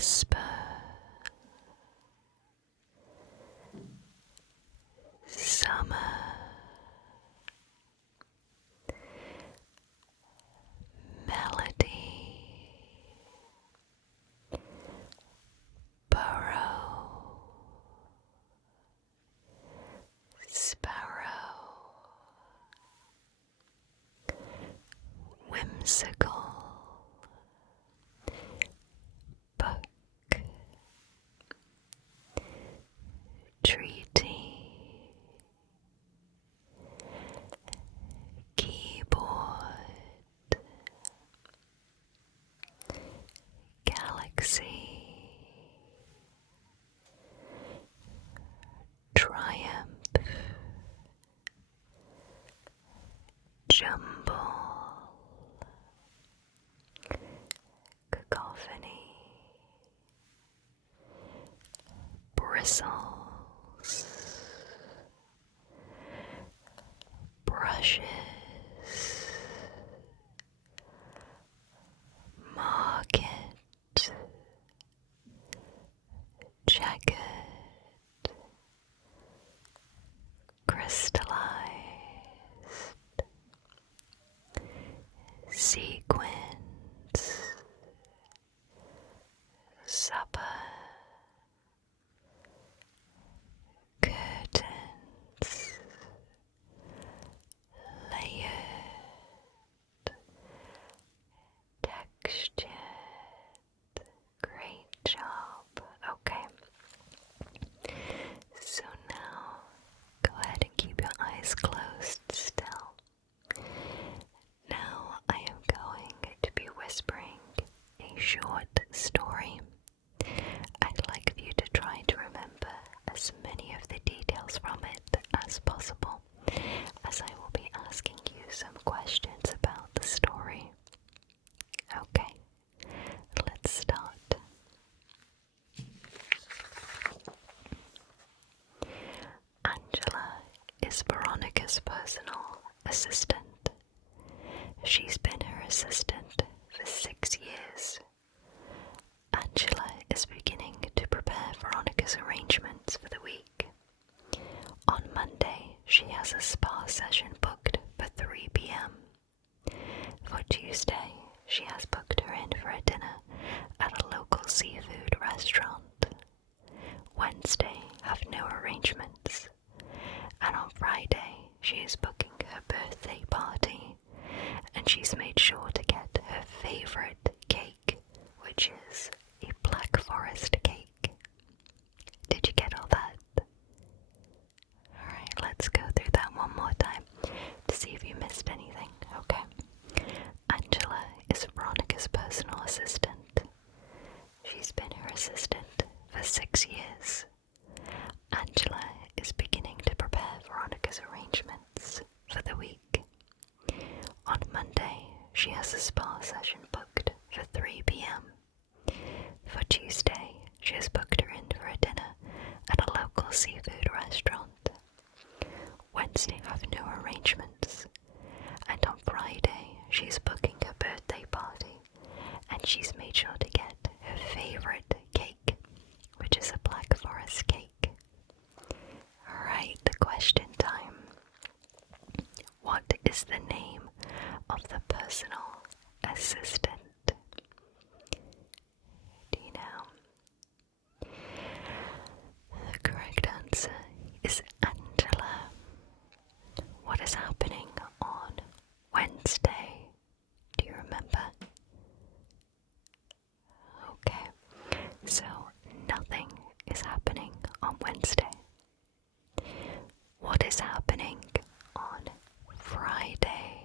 whisper, summer, melody, burrow, sparrow, whimsical, book, treaty, keyboard, galaxy, triumph, jumble, cacophony, bristles, brushes, market, jagged, crystallized, sequence, supper, curtains, layered, textured. Great job. Okay. So now go ahead and keep your eyes closed still. Now I am going to be whispering a short story. I'd like for you to try to remember as many of the details from it as possible, as I will be asking you some questions about the story. Okay, let's start. Angela is Veronica's personal assistant. She's been her assistant for 6 years. Angela is beginning to prepare Veronica's arrangements for the week. On Monday, she has a spa session booked for 3 p.m. For Tuesday, she has booked her in for a dinner at a local seafood restaurant. Wednesday, have no arrangements. And on Friday, she is booking her birthday party, and she's made sure to get her favorite cake, which is a Black Forest cake. Did you get all that? Alright, let's go through that one more time to see if you missed anything. Okay. Angela is Veronica's personal assistant. She's been her assistant for 6 years. Angela is beginning to prepare Veronica's arrangements for the week. On Monday, she has a spa session booked for 3 p.m. For Tuesday, she has booked her in for a dinner at a local seafood restaurant. Wednesday, have no arrangements. And on Friday, she's booking her birthday party, and she's made sure to get her favorite cake, which is a Black Forest cake. Alright, the question time. What is the name of the personal assistant? Do you know? The correct answer is Angela. What is happening on Wednesday? Do you remember? Okay, so nothing is happening on Wednesday. What is happening on Friday?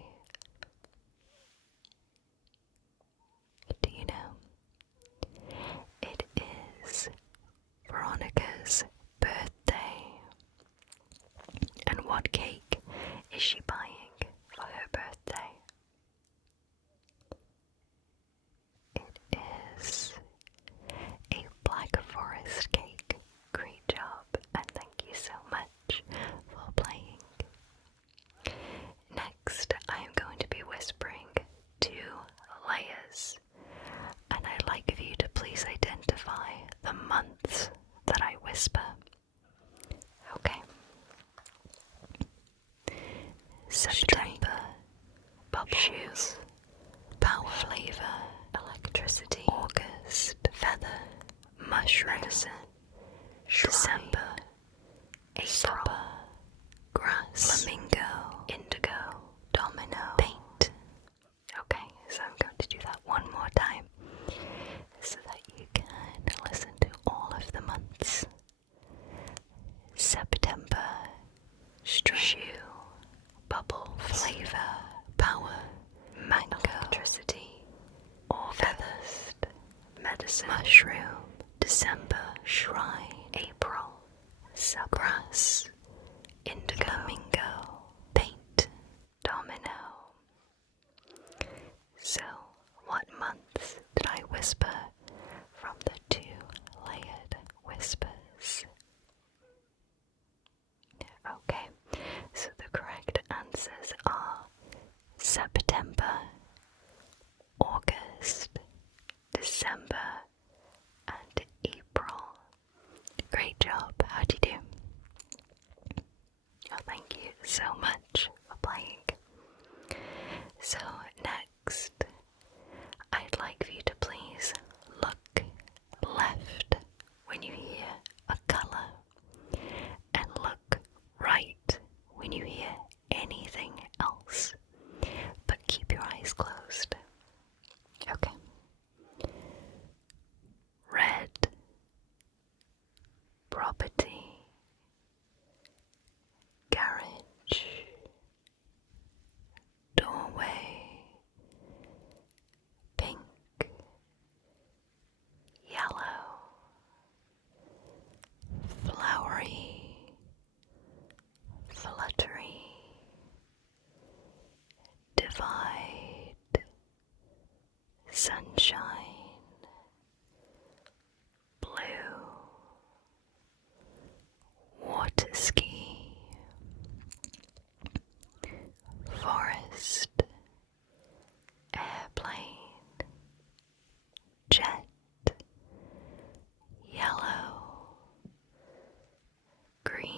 shoes, power, flavor, electricity, August, feather, mushroom, medicine, December, April, supper, grass, flamingo, indigo, domino, paint. Okay, so I'm going to do that one more time so that you can listen to all of the months. September, string, shoe, bubble, flavor, power, mango, electricity, feathers, medicine, mushroom, December, shrine, April, grass, indigo, flamingo, paint, domino. So, what months did I whisper from the 2-layered whispers? Okay, so the correct answers are September, August, December, and April. Great job, how'd you do? Oh, thank you so much for playing. So next, I'd like for you to please look left when you hear a colour and look right when you hear anything else, but keep your eyes closed. Okay. Red, property, garage, doorway, pink, yellow, flowery, fluttery, divide, sunshine, blue, water ski, forest, airplane, jet, yellow, green,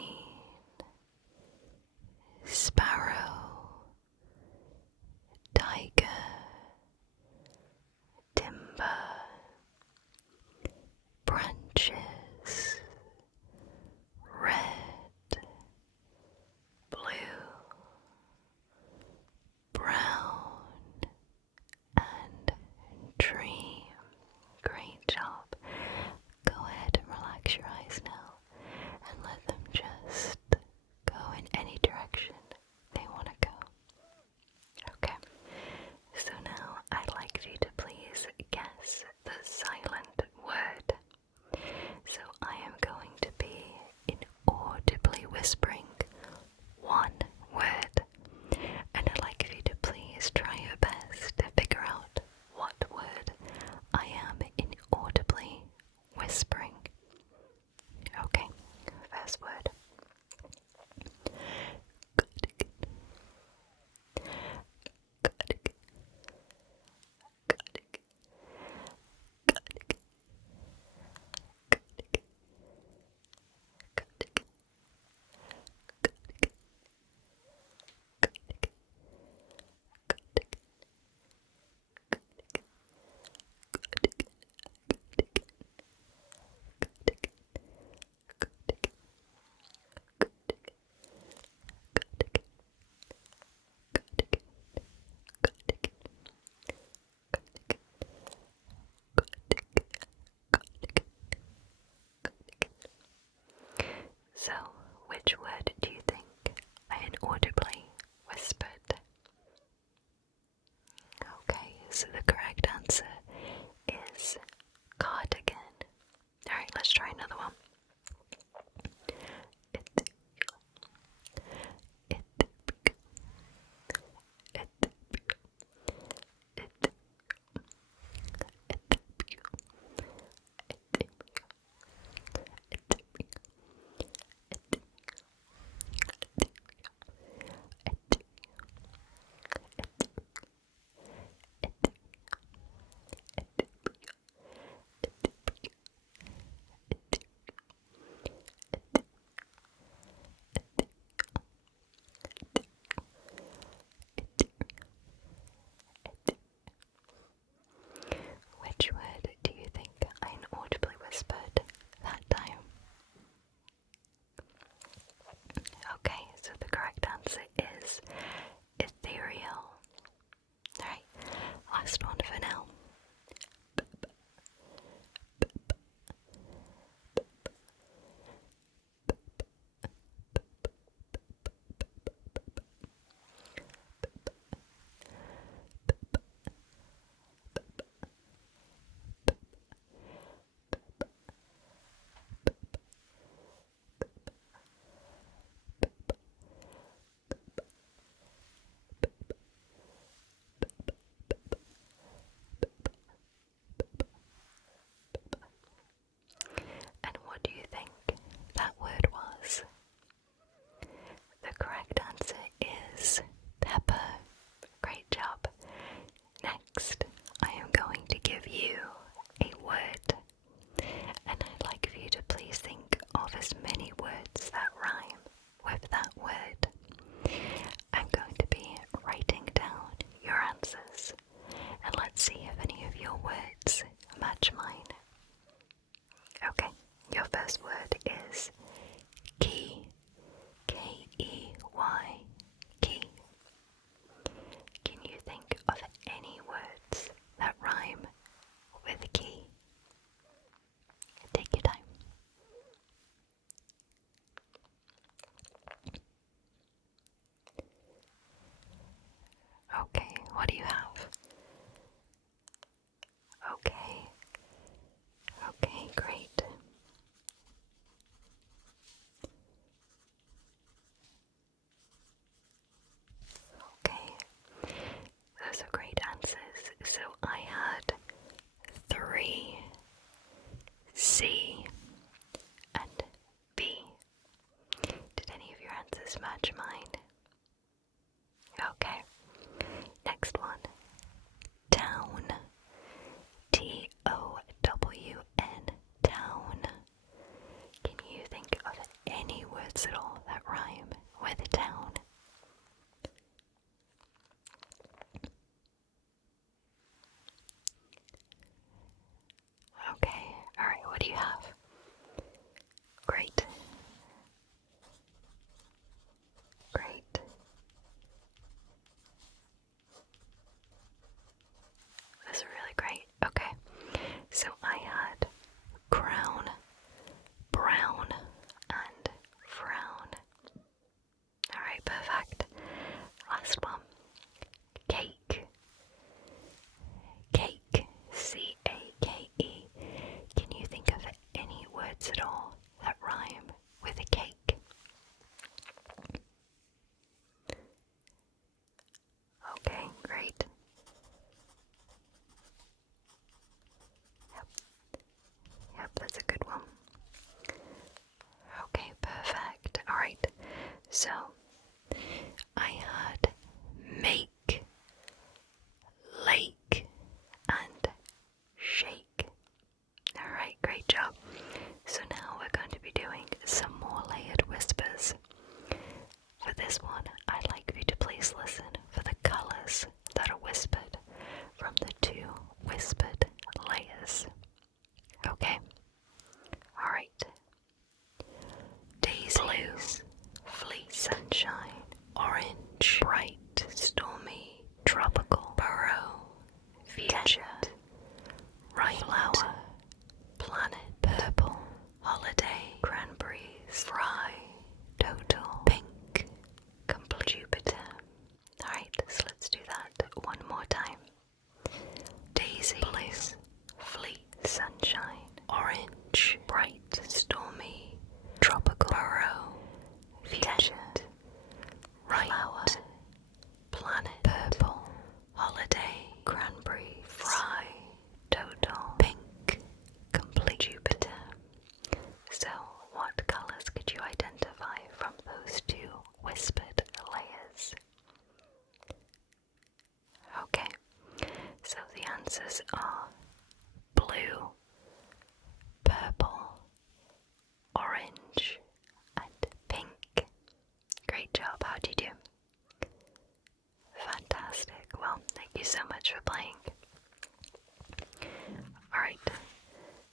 sparrow, tiger, timber, branches, red, blue, brown, and tree. Great job. Go ahead and relax your eyes now and let them just go in any direction they want to go. Okay, so now I'd like you to please guess the silent word. So I am going to be inaudibly whispering one word, and I'd like you to please try your best to figure out what word I am inaudibly whispering. Okay, first word. So, which word do you think I inaudibly whispered? Okay, so the correct answer is cardigan. Alright, let's try another one. Great. Okay, those are great answers. So I had 3 C and B. Did any of your answers match mine? Okay. Next one. Town. T-O-W-N. Town. Can you think of any words at all that rhyme with town? Okay, alright, what do you have? Great. Great. Those are really great. Okay, so I had crown, brown, and frown. Alright, perfect. Last one. Cake. Cake. C-A-K-E. Can you think of any words at all that rhyme with a cake? Okay, great. Yep, that's a good one. Okay, perfect. Alright, so I had make, lake, and shake. Alright, great job. So now we're going to be doing some more layered whispers. For this one, I'd like you to please listen for the colours that are whispered from the 2 whispered layers. Okay? Alright. Daisies, blue, fleece, sunshine, orange, bright, stormy, tropical, burrow, future, right, flower, planet, purple, holiday, cranberries, fry, total, pink, complete, Jupiter. Alright, so let's do that one more time. Daisy, blue, fleet, sunshine, orange, bright, stormy, tropical, burrow, future, right, flower, planet, purple, holiday, cranberry, fry, total, pink, complete, Jupiter. So, what colours could you identify from those 2 whispered layers? Okay, so the answers are blue, purple, orange, and pink. Great job, how'd you do? Fantastic, well, thank you so much for playing. Alright,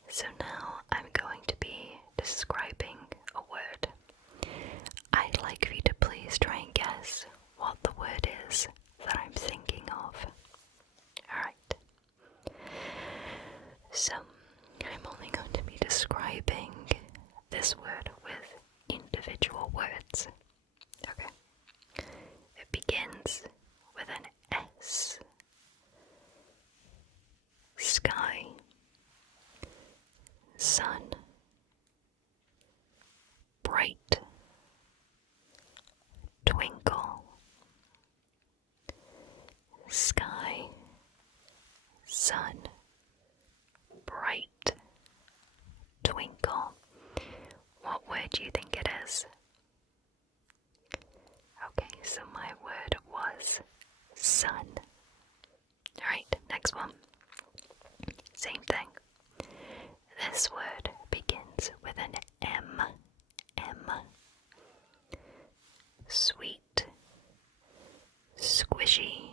so now I'm going to be describing a word. I'd like for you to please try and guess what the word is that I'm thinking of. Alright. So, I'm only going to be describing this word with individual words. Okay. It begins with an S. Sky, sun, bright, twinkle, sky, sun, bright, twinkle. What word do you think it is? Okay, so my word was sun. Alright, next one. Same thing. This word begins with an M. M. Sweet, squishy,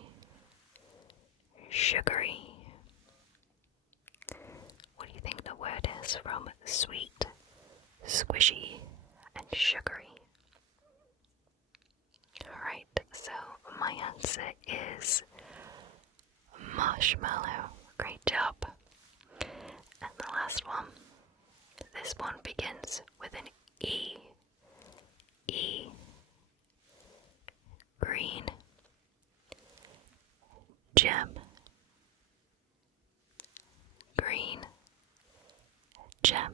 sugary. What do you think the word is from sweet, squishy, and sugary? Alright, so my answer is marshmallow. Great job. And the last one. This one begins with an E. E. Green. Gem. Green. gem.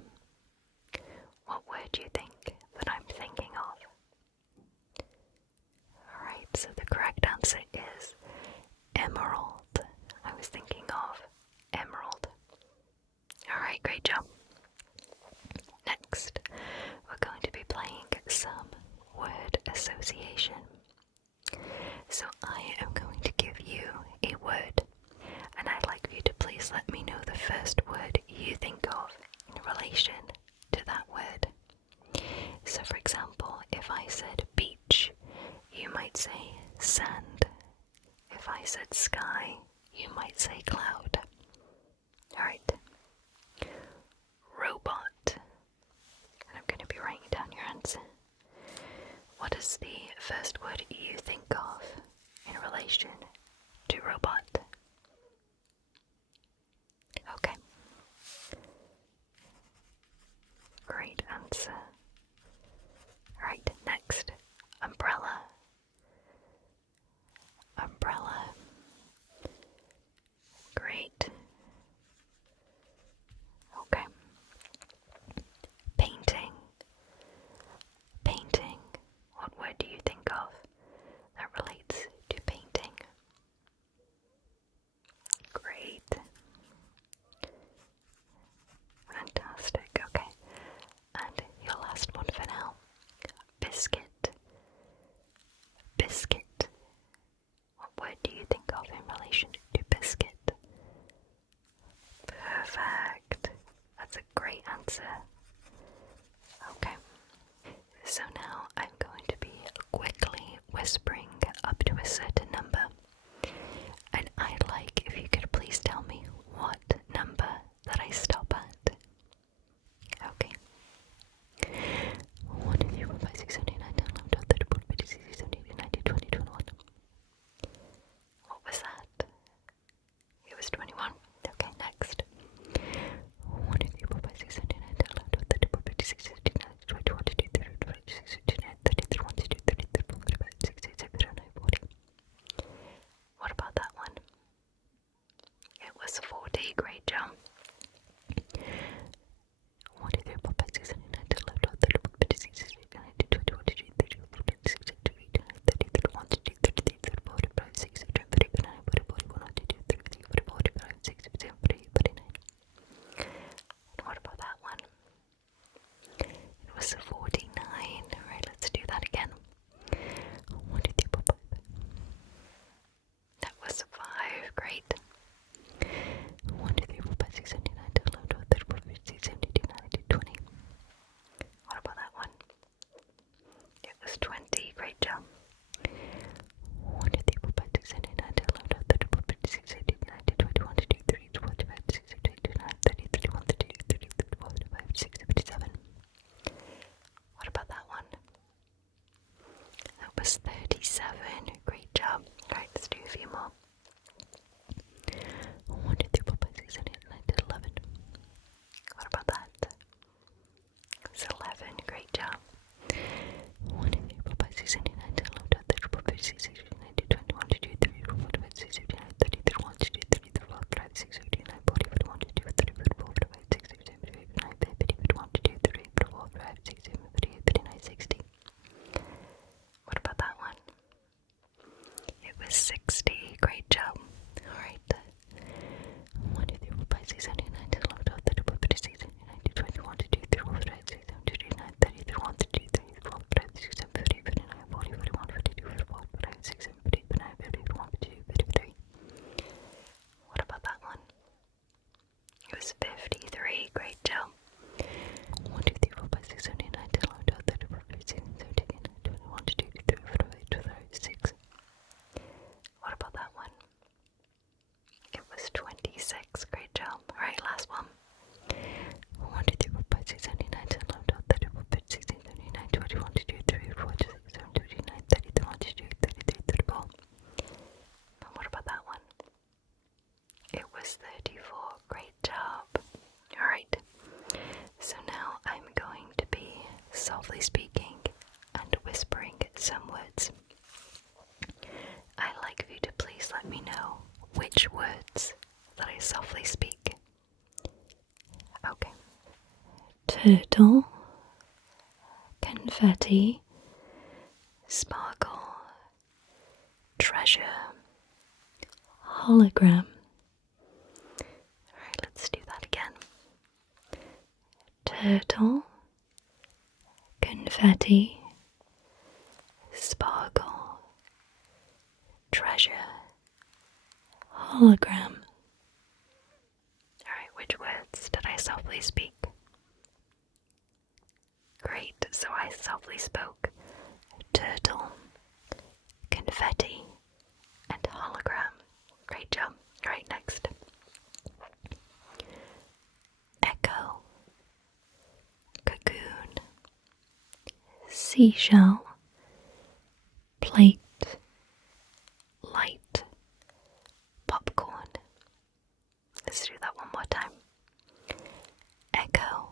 What word do you think that I'm thinking of? Alright, so the correct answer is emerald. I was thinking of emerald. Alright, great job. Next, we're going to be playing some word association. So I am going to give you a word, and I'd like for you to please let me know the first word you think of in relation to that word. So for example, if I said beach, you might say sand. If I said sky, you might say cloud. Alright. Robot. And I'm going to be writing down your answer. What is the first word you think of in relation to robot? Okay. Great answer. Alright, next. Umbrella. Umbrella. Great. Okay. Painting. Painting. What word do you think of that relates to painting? Great. Fantastic. Okay. And your last one for now. Biscuit. Biscuit. What word do you think of in relation to biscuit? Perfect. That's a great answer. Okay. So now I'm going to be quickly whispering up to a certain number. And I'd like if you could please tell me what number that I stop at. Okay. 1, 2, 3, 4, 5, 6, 7, 8, 9, 10, 11, 12, 13, 14, 15, 16, 17, 18, 19, 20, 21. What was that? It was 21. Okay, next. 1, 2, 3, 4, 5, 6, 7, 8, 9, 10, 11, 12, 13, 14, 15, 16, 17, 18, 19, 20, 21, 22, 23, 24, 26, 27, 28, 30, 31, 32, 33, 34, 35, 36, 37, 39, 40. What about that one? It was 40. Great job. 1, 2, 3, 4, 5, 6, 7, 8, 9, 10, 11, 12, 13, 14, 15, 16, 17, 18, 20, 21, 22, 23, 24, 26, 27, 28, 29, 30, 31, 32, 33, 34, 35, 36, 37, 38, 39, 40, 41, 42, 43, 44, 45, 46, 47, 48, 49. And what about that one? It was 49. Alright, let's do that again. 1, 2, 3, 4, 5. That was 5. Great. 1, 2, 3, 4, 5, 6, 7, 8, 9, 10, 11, 12, 13, 14, 15, 16, 17, 18, 19, 20. What about that one? It was 20. Great job. 1, 2, 3, 4, 5, 6, 7, 8, 9, 10, 11, 12, 13, 14, 15, 16, 17, 18, 19, 20, 21, 22, 23, 24, 25, 26, 27, 28, 29, 30, 31, 32, 33, 34, 35, 36, 37. What about that one? That was 37. Great job. Alright, let's do a few more. 1, 2, 3, 4, 5, 6, 7, 8, 9, 10, 11. What about that? It's 11. Great job. 1, 2, 3, 4, 5, 6, 7, 8, 9, 10, 11, 12, 13, 14, 15, 16, 17, 18, 19, 20, 21, 22, 23, 24, 25, 26, 27, 28, 30, 31, 32, 33, 34, 35, 36, 39, 40, 41, 42, 43, 44, 45, 46, 47, 48, 49, 50, 51, 52, 53, 54, 55, 56, 57, 58, 59, 60. What about that one? It was 60. Great job. Alright. 1, 2, 3, 4, 5, 6, 7, 8, 9, 10, 11, 12, 13, 14, 15, 16, 17, 18, 20, 21, 22, 23, 24, 25, 26, 27, 28, 29, 30, 31, 32, 33, 34, 35, 36, 37, 38, 39, 40, 41, 42, 44, 45, 46, 47, 48, 49, 50, 51, 52, 53. What about that one? It was 53. Great job. 1, 2, 3, 4, 5, 6, 7, 8, 9, 10, 11, 12, 13, 14, 15, 16, 17, 18, 19, 20, 21, 22, 23, 24, 25, 26. What about that one? It was 26. Great job. Alright, last one. 1, 2, 3, 4, 5, 6, 7, 8, 9, 10, 11, 12, 13, 14, 15, 16, 17, 18, 19, 20, 21, 22, 23, 24, 26, 27, 28, 29, 30, 31, 32, 33, 34. And what about that one? It was 34. Great job. Alright. So now I'm going to be softly speaking and whispering some words. I'd like for you to please let me know which words that I softly speak. Okay. turtle, confetti, sparkle, treasure, hologram. Alright, let's do that again. Turtle, confetti, sparkle, treasure, hologram. Alright, which words did I softly speak? Great, so I softly spoke turtle, confetti, and hologram. Great job. Right, next. Echo, cocoon, seashell, plate, light, popcorn. Let's do that one more time. Echo,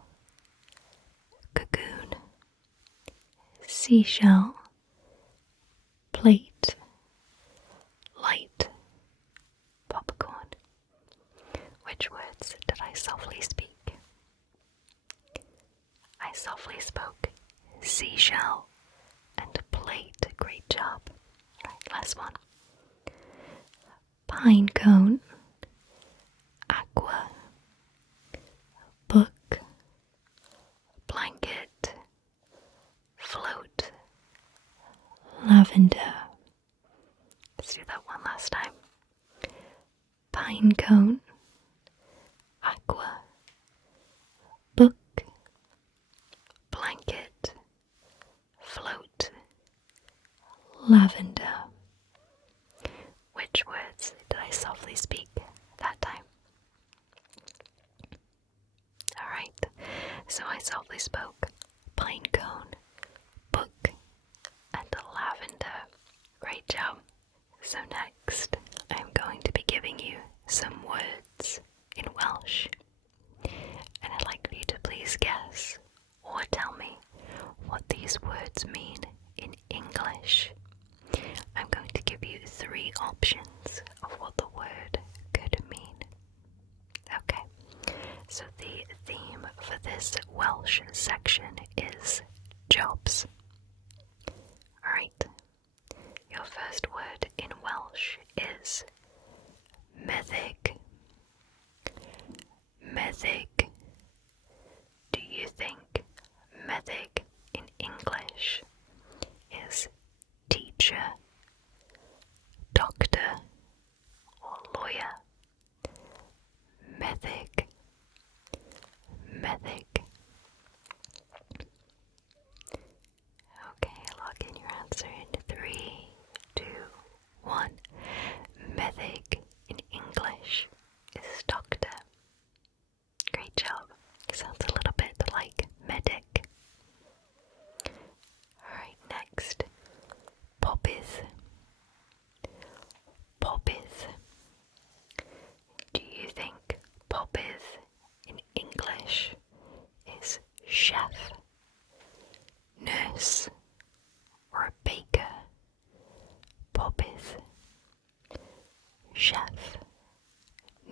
cocoon, seashell, plate, light, popcorn. Which words did I softly speak? I softly spoke seashell and plate. Great job. Right, last one. Pine cone, aqua, book, blanket, float, lavender. Let's do that one last time. Pine cone, aqua, book, blanket, float, lavender. Which words did I softly speak that time? Alright, so I softly spoke pine cone, book, and lavender. Great job. So next, I'm going to be giving you some words in Welsh, and I'd like you to please guess or tell me what these words mean in English. I'm going to give you 3 options of what the word could mean. Okay, so the theme for this Welsh section is jobs. Alright, your first word in Welsh is meddyg. Meddyg. Do you think meddyg in English is teacher, doctor, or lawyer? Meddyg. Meddyg. Okay, log in your answer in 3, 2, 1. Meddyg in English is doctor. Great job. Sounds a little bit like medic. Alright, next. Poppies. Poppies. Do you think poppies in English is chef, nurse, or a baker? Poppies. Chef,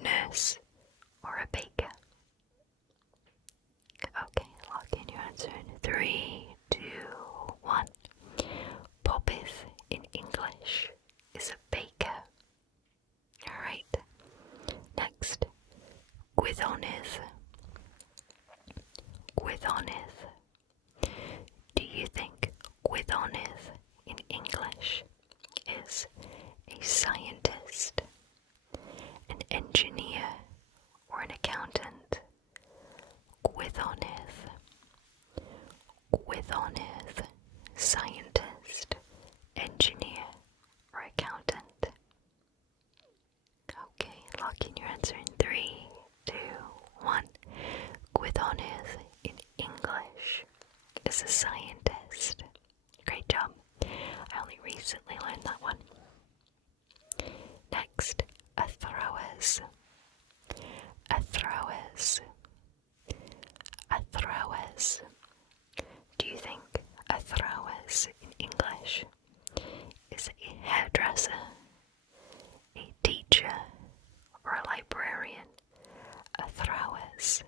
nurse, or a baker? Okay, log in your answer in 3, 2, 1. Poppies in English is a baker. Alright, next. Gwyddonydd. Gwyddonydd. Do you think gwyddonydd in English is a scientist, an engineer, or an accountant? Gwyddonydd. Gwyddonydd. Scientist, engineer, or accountant? Okay, lock in your answer in 3, 2, 1. Gwyddonydd in English is a scientist. Great job. I only recently learned that one. Next, athrawes. Athrawes. Athrawes. Do you think athrawes in English is a hairdresser, a teacher, or a librarian? Athrawes.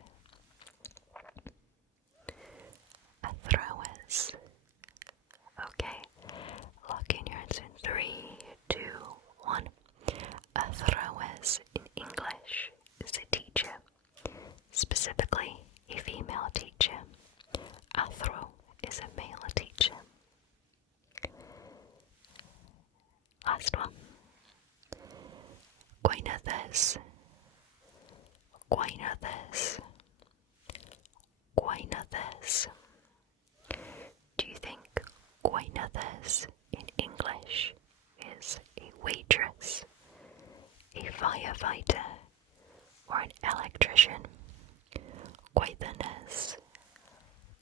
Guinevere. Guinevere. Do you think Guinevere in English is a waitress, a firefighter, or an electrician? Guinevere.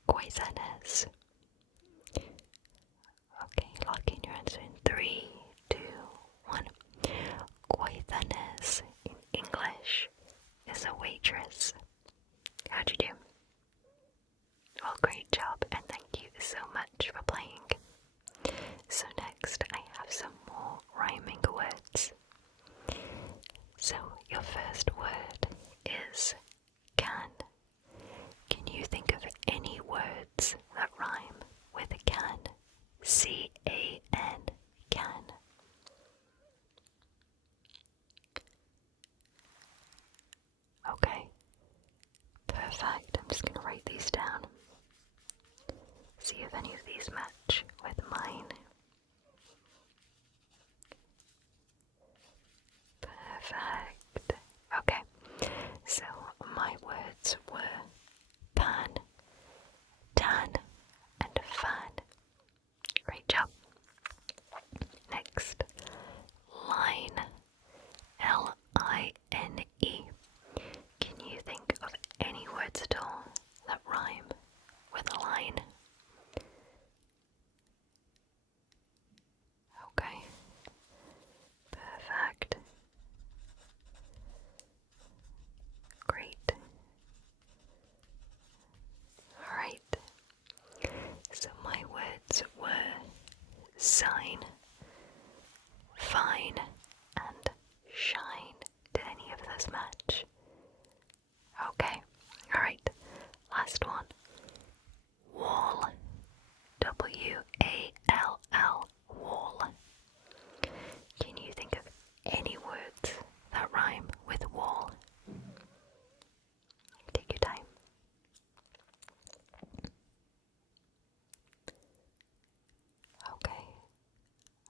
Guinevere. Okay, lock in your answer in 3, 2, 1. Guinevere in English is a waitress. How'd you do? Well, great job, and thank you so much for playing. So next I have some more rhyming words. So your first word is can. Can you think of any words that rhyme with can? C-A-N, can. Okay, perfect. I'm just going to write these down. See if any of these match with mine. Perfect. Okay, so my words were pan, tan, and fan. Great job. Next, line, L-I-N-E. Can you think of any words at all that rhyme with a line? Okay, perfect. Great. Alright, so my words were sign, fine, and shine. Did any of those match? Okay, alright, last one. Wall, W-A-L-L, wall. Can you think of any words that rhyme with wall? Take your time. Okay.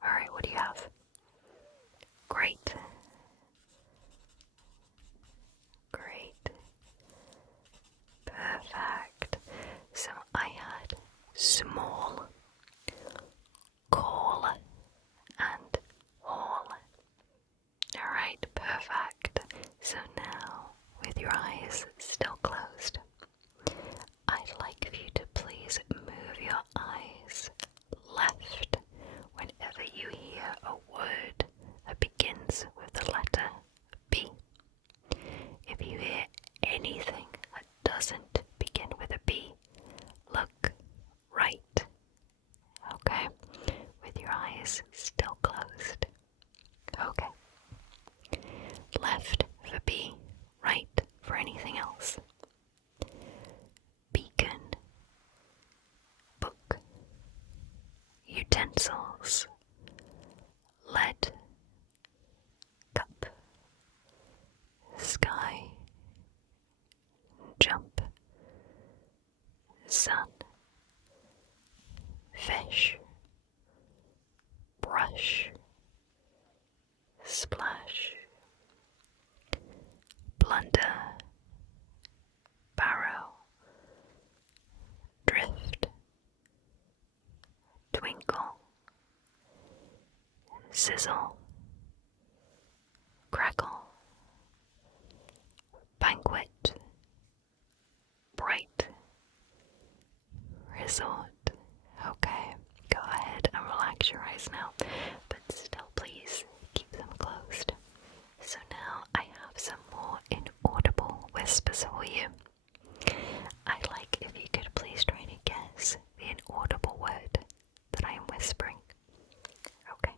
Alright, what do you have? Great. Great. Perfect. So I had small, call, and hall. Alright, perfect. So now, with your eyes still closed, I'd like for you to please move your eyes left whenever you hear a word that begins with the letter B. If you hear anything that doesn't begin with a B, look right. Okay? With your eyes still closed. Okay. Left for B, right for anything else. Beacon, book, utensils, lead, cup, sky, jump, sun, fish, brush, splash, blunder, barrow, drift, twinkle, sizzle, crackle, banquet, bright, resort. Okay, go ahead and relax your eyes now, but still please keep them closed. So now I have some more inaudible whispers for you. I'd like if you could please try to guess the inaudible word that I am whispering. Okay.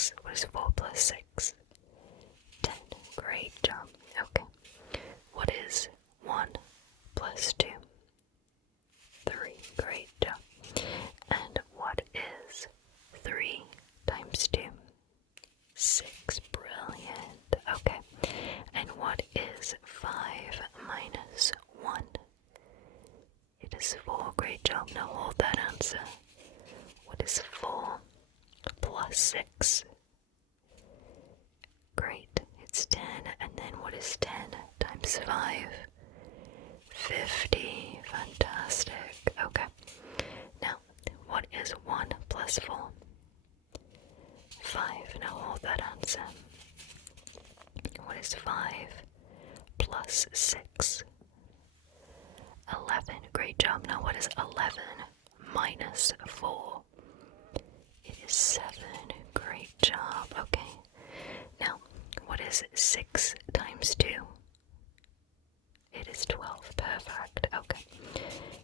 6. What is 4 plus 6? 10. Great job. Okay. What is 1 plus 2? 3. Great job. And what is 3 times 2? 6. Brilliant. Okay. And what is 5 minus 1? It is 4. Great job. Now hold that answer. What is 4 plus 6? Great. It's 10. And then what is 10 times 5? 50. Fantastic. Okay. Now, what is 1 plus 4? 5. Now hold that answer. What is 5 plus 6? 11. Great job. Now what is 11 minus 4? It is 7. Great job. Okay. Now, what is 6 times 2? It is 12. Perfect. Okay.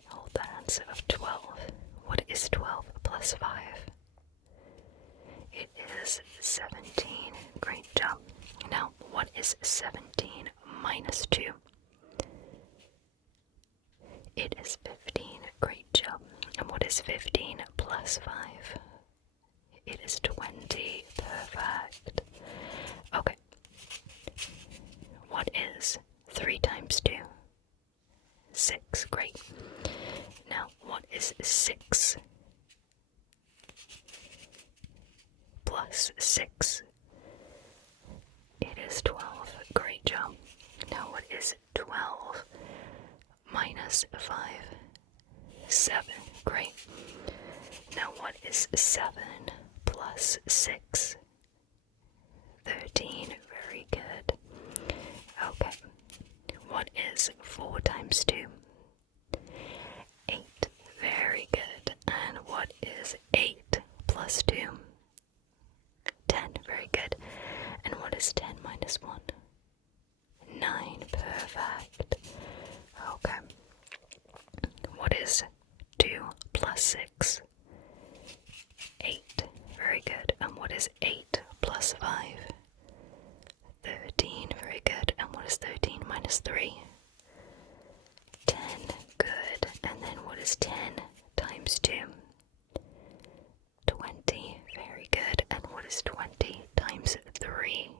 Hold that answer of 12. What is 12 plus 5? It is 17. Great job. Now, what is 17 minus 2? It is 15. Great job. And what is 15 plus 5? It is 20. Perfect. Okay. What is 3 times 2? 6. Great. Now, what is 6 plus 6? It is 12. Great job. Now, what is 12 minus 5? 7. Great. Now, what is 7 plus 6? 13. Very good. Okay. What is 4 times 2? 8. Very good. And what is 8 plus 2? 10. Very good. And what is 10 minus 1? 9. Perfect. Okay. What is 2 plus 6? 8. Very good. And what is 8 plus 5? 13. Very good. And what is 13 minus 3? 10. Good. And then what is 10 times 2? 20. Very good. And what is 20 times 3?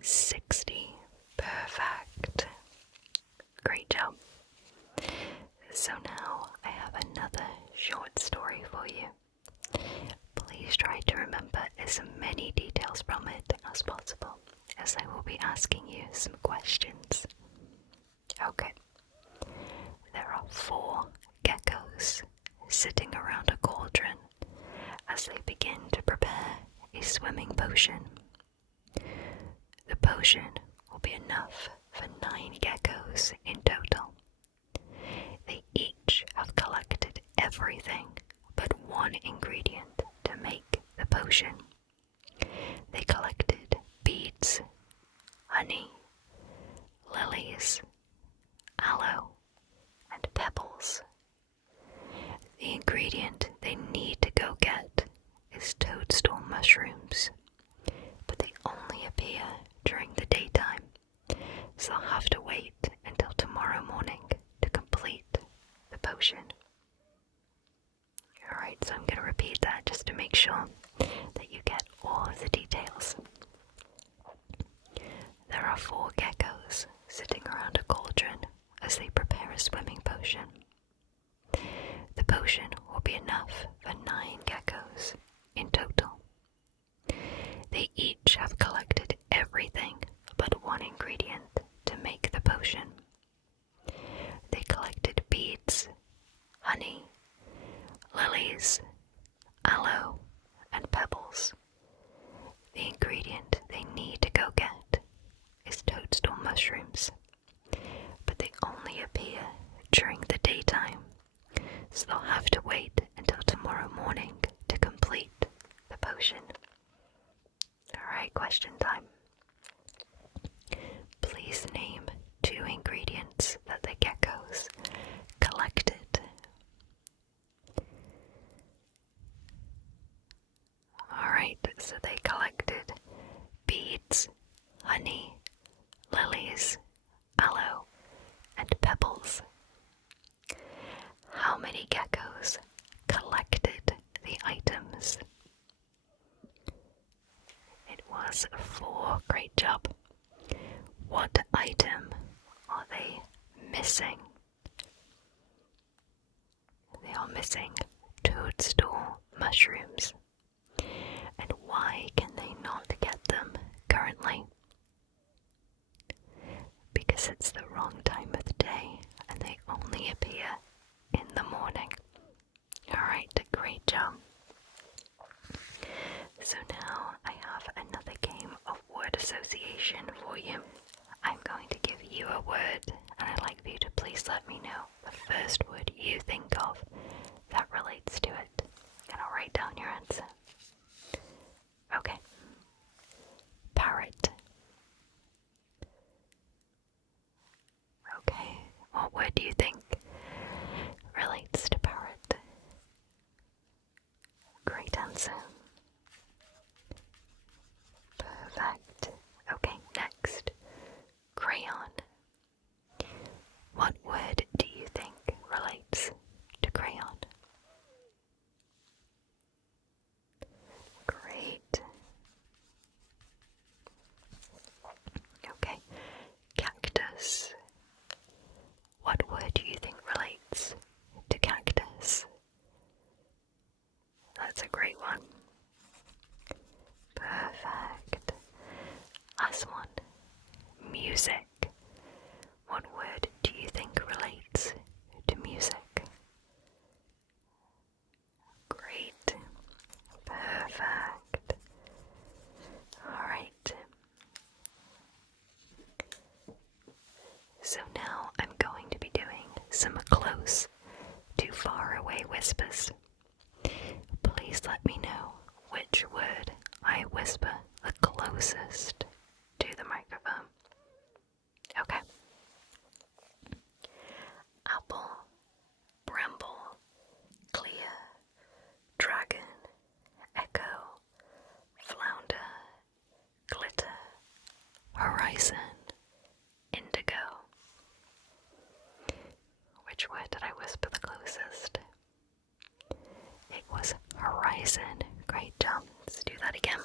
60. Perfect. Great job. So now I have another short story for you. Please try to remember as many details from it as possible, as I will be asking you some questions. Okay. There are 4 geckos sitting around a cauldron as they begin to prepare a swimming potion. The potion will be enough for 9 geckos in total. They each have collected everything but one ingredient to make the potion. They collected beads, honey, lilies, aloe, and pebbles. The ingredient they need to go get is toadstool mushrooms, but they only appear during the daytime, so they'll have to wait until tomorrow morning to complete the potion. Alright, so I'm going to repeat that just to make sure that you get all of the details. There are 4 geckos sitting around a cauldron as they prepare a swimming potion. The potion will be enough for 9 geckos in total. They each have collected everything but one ingredient to make the potion. They collected beads, honey, lilies, aloe, and pebbles. The ingredient they need to go get is toadstool mushrooms, but they only appear during the daytime, so they'll have to wait until tomorrow morning to complete the potion. Alright, question time. Please name 2 ingredients that the geckos collected. Alright, So they collected beads, honey, lilies, aloe, and pebbles. How many geckos collected the items? It was 4. Great job. What item are they missing? They are missing toadstool mushrooms. And why can they not get them currently? Because it's the wrong time of the day and they only appear in the morning. Alright, great job. So now I have another game of word association for you. I'm going to give you a word and I'd like for you to please let me know the first word you think of that relates to it. And I'll write down your answer. Okay. Parrot. Okay, what word do you think relates to parrot? Great answer. Perfect. Okay, next. Crayon. What word do you think relates to crayon? Great. Okay, cactus. What word do you think relates to cactus? That's a great one. Perfect. Last one. Music. What word do you think relates to music? Great. Perfect. Alright. So now I'm going to be doing some close to far away whispers. Please let me know which word I whisper the closest to the microphone. Okay. Apple, bramble, clear, dragon, echo, flounder, glitter, horizon, indigo. Which word did I whisper the closest? It was horizon. Great job. Let's do that again.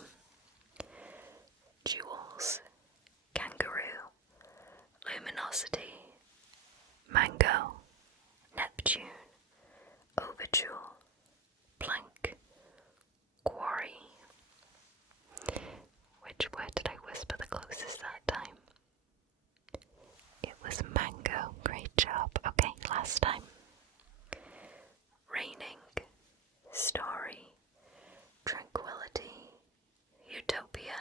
Jewels, kangaroo, luminosity, mango, Neptune, overjewel, blank, quarry. Which word did I whisper the closest that time? It was mango. Great job. Okay, last time. Raining, starry, tranquility, utopia,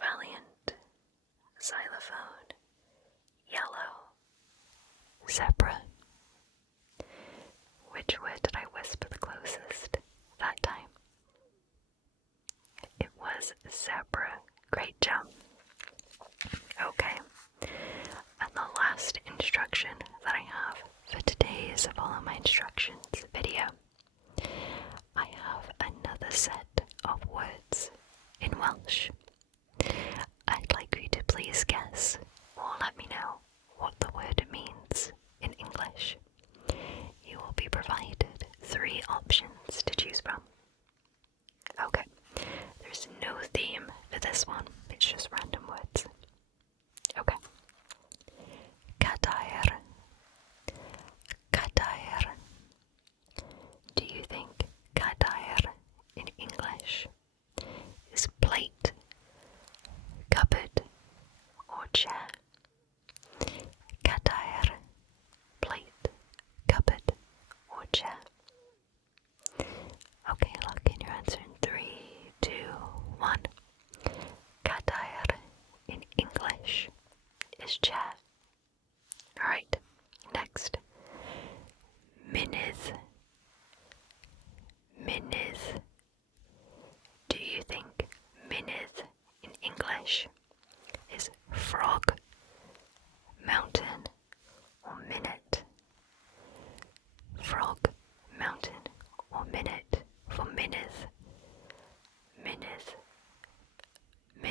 valiant, xylophone, yellow, zebra. Which word did I whisper the closest that time? It was zebra. Great job. Okay. And the last instruction that I have for today's Follow My Instructions video, I have another set of words in Welsh. I'd like you to please guess or let me know what the word means in English. You will be provided 3 options to choose from. Okay, there's no theme for this one, it's just random words. Okay. Cadair. Cadair. Do you think cadair in English is plate, cupboard, or chair? Cadair, plate, cupboard, or chair? Okay, lock in your answer in 3, 2, 1. Cadair in English is chair. Alright, next. Mynydd. Mynydd. Do you think mynydd in English is frog, mountain, or minute? Frog, mountain, or minute for mynydd? Mynydd.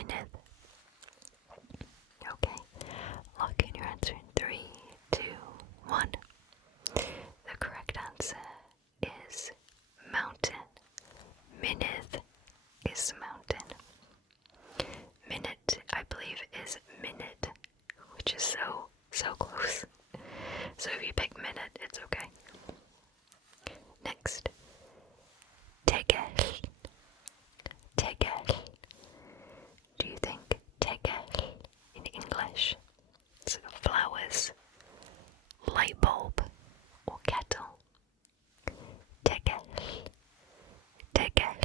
Minute. Okay, lock in your answer in 3, 2, 1. The correct answer is mountain. Minute is mountain. Minute, I believe, is minute, which is so close. So if you pick minute, it's okay. Next, tegel. Tegel. Do you think tegel in English is flowers, light bulb, or kettle? Tegel. Tegel.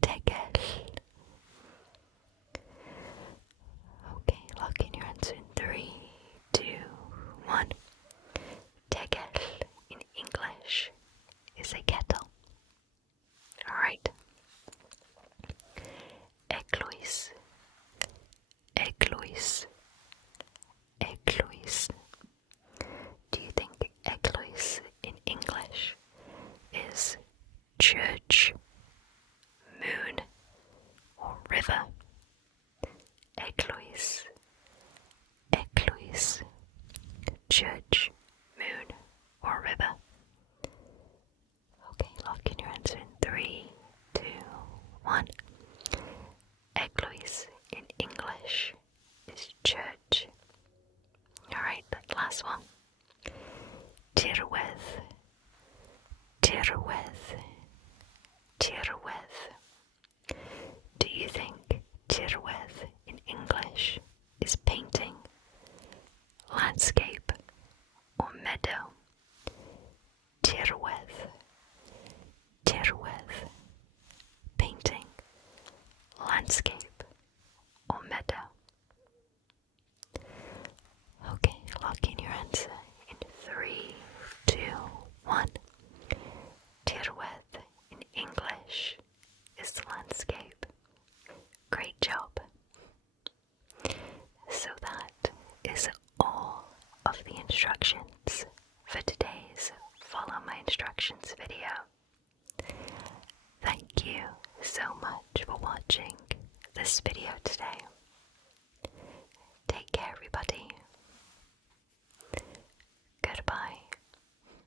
Tegel. Okay, lock in your answer in 3, 2, 1. Tegel in English is a kettle. Alright. Eglwys. Eglwys. Eglwys. Do you think eglwys in English is church, moon, or river? Eglwys. Eglwys. Church, moon, or river? Okay, lock in your answer in 3, 2, 1. Eglwys in English is church. Alright, last one. Tirwedd. Tirwedd. Tirwedd. Do you think tirwedd in English is painting, landscape, or meadow? Tirwedd. Tirwedd. Painting, landscape, or meadow? Okay, lock in your answer in 3, 2, 1. Tirwedd in English is landscape. Great job. So that is all of the instructions for today's Follow My Instructions video. Thank you so much for watching this video today.